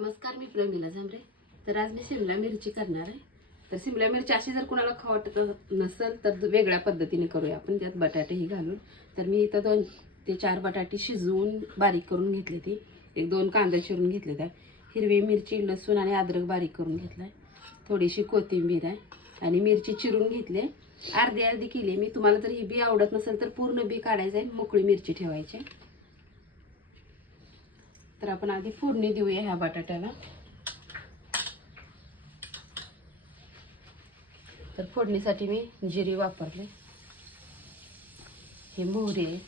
नमस्कार मी प्रमिला झांबरे तर आज मी शिमला मिरची करणार आहे. तर शिमला मिरची अशी जर कुणाला खाऊ वाटत नसेल तर वेगळ्या पद्धतीने करूया आपण. त्यात बटाटेही घालून. तर मी इथं दोन ते चार बटाटे शिजवून बारीक करून घेतली ती. एक दोन कांदा चिरून घेतले त्या हिरवी मिरची लसूण आणि अद्रक बारीक करून घेतला आहे थोडीशी कोथिंबीर आहे. आणि मिरची चिरून घेतली. अर्धी अर्धी केली. मी तुम्हाला जर ही बी आवडत नसेल तर पूर्ण बी काढायचं आहे मोकळी मिरची ठेवायची. आहे. तर आपण आधी फोडणी देऊया ह्या बटाट्याला. तर फोडणीसाठी मी जिरी वापरले. हे मोहरी आहे.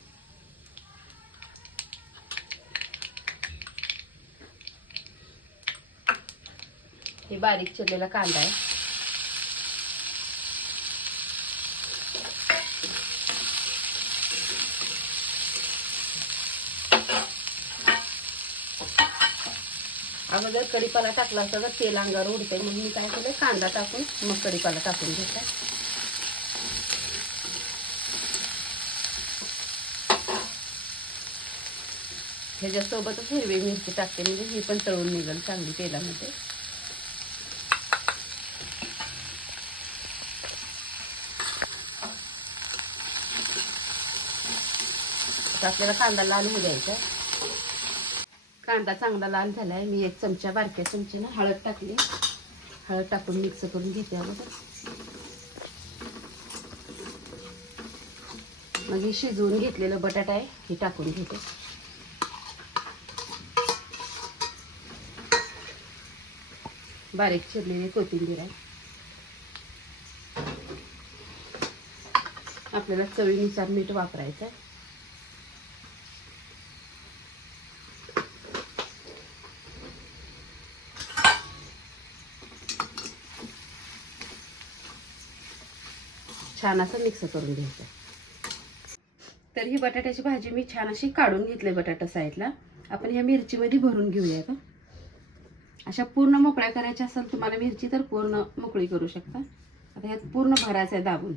हे बारीक चिरलेला कांदा आहे. अगोदर कढीपाला टाकला असता तर तेल अंगावर उडतंय. मग मी काय केलं कांदा टाकून मग कढीपाला टाकून घेतला ह्याच्यासोबतच हिरवी मिरची टाकते. म्हणजे ही पण तळून निघेल चांगली तेलामध्ये. आपल्याला कांदा लाल होऊ द्यायचा. कांदा चांगला लाल आहे मी एक चमचा बारक्या चमच्यानं हळद टाकली. हळद टाकून मिक्स करून घेते अगोदर. मग हे शिजवून घेतलेलं बटाटा आहे हे टाकून घेते. बारीक चिरलेली कोथिंबीर आहे. आपल्याला चवीनुसार मीठ वापरायचं आहे छान असं मिक्स करून घ्यायचं. तर ही बटाट्याची भाजी मी छान अशी काढून घेतली बटाटा साईडला आपण ह्या मिरचीमध्ये भरून घेऊया का? अशा पूर्ण मोकळ्या करायच्या असेल तुम्हाला मिरची तर पूर्ण मोकळी करू शकता. आता ह्यात पूर्ण भरायचं आहे दाबून.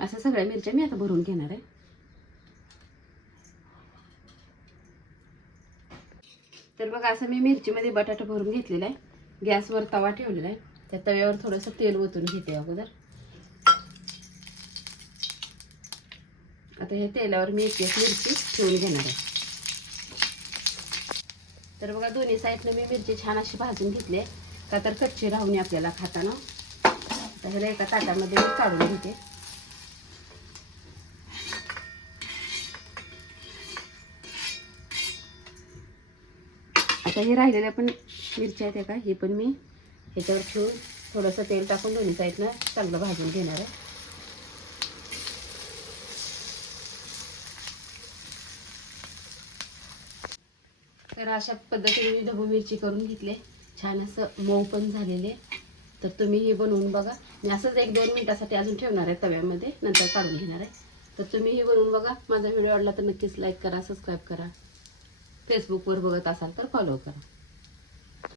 असं सगळ्या मिरच्या मी आता भरून घेणार आहे. तर बघा असं मी मिरचीमध्ये बटाटा भरून घेतलेला आहे. गॅसवर तवा ठेवलेला आहे. त्या तव्यावर थोडंसं तेल ओतून घेते अगोदर. आता ह्या तेलावर मी एक एक मिरची ठेवून घेणार आहे. तर बघा दोन्ही साईडनं मी मिरची छान अशी भाजून घेतली आहे. का तर कच्ची राहून आपल्याला खाताना. तर ह्याला एका ताटामध्ये मी काढून घेते. आता हे राहिलेल्या पण मिरच्या आहेत का हे पण मी ह्याच्यावर ठेवून थोडंसं तेल टाकून दोन्ही साईडनं चांगलं भाजून घेणार आहे. तर अशा पद्धतीने मी ढबू मिरची करून घेतले छान असं मऊ पण झालेले तर तुम्ही हे बनवून बघा. मी असंच एक दोन मिनटासाठी अजून ठेवणार आहे तव्यामध्ये. नंतर काढून घेणार आहे. तर तुम्ही हे बनवून बघा. माझा व्हिडिओ आवडला तर नक्कीच लाईक करा सबस्क्राईब करा. फेसबुकवर बघत असाल तर फॉलो करा.